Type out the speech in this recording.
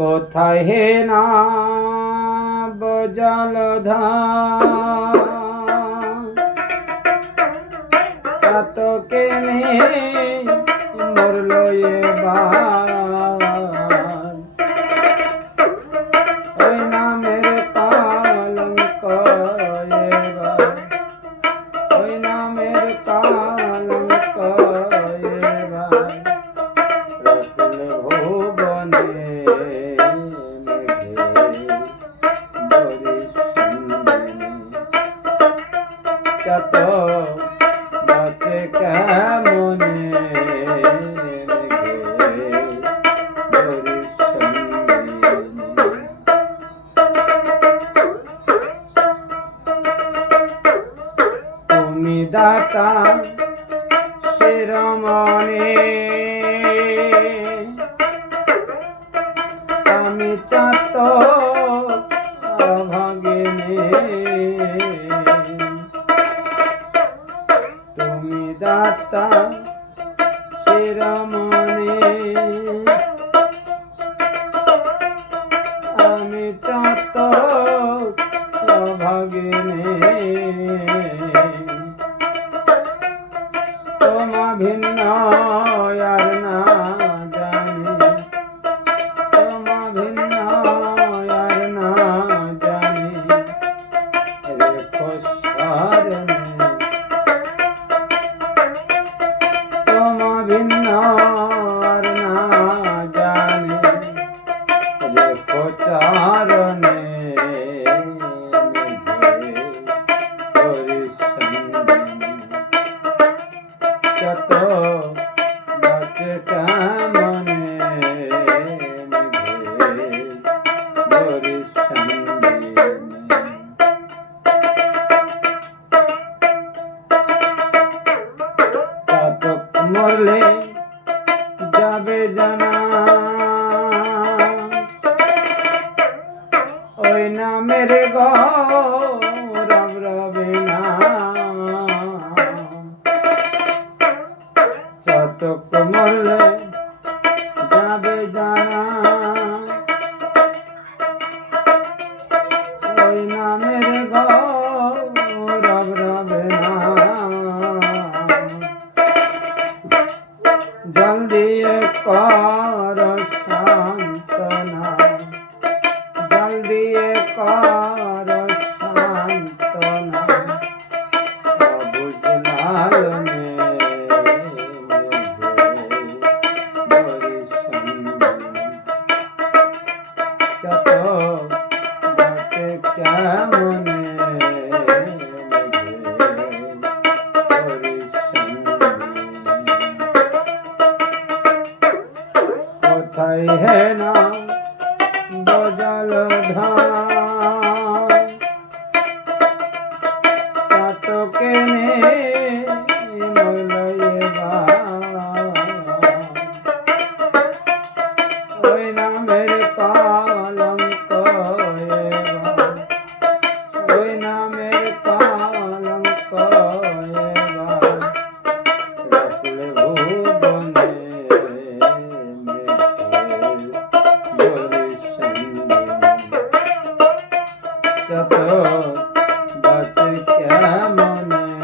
কোথায় হে না বজল চাতকে নে মরল ওই নামের কালঙ্ক ওই নামের কালঙ্ক এবার চত বাঁচে কেমনে? তুমি দাতা শিরমণি। আমি চাত অভাগিনী তুমি দাতা শিরমণি আমি চাত অভাগিনী তোমা ভিন্ন না আর না জানি রেখো চারণে মেঘে হরিসন্দিনী মরলে যাবে জানা। ওই নামের গৌরব রবে না। চাতক মরলে যাবে জানা। ওই নামের গৌরব কোথায় হে না বজল ধান চত বাঁচে কেমনে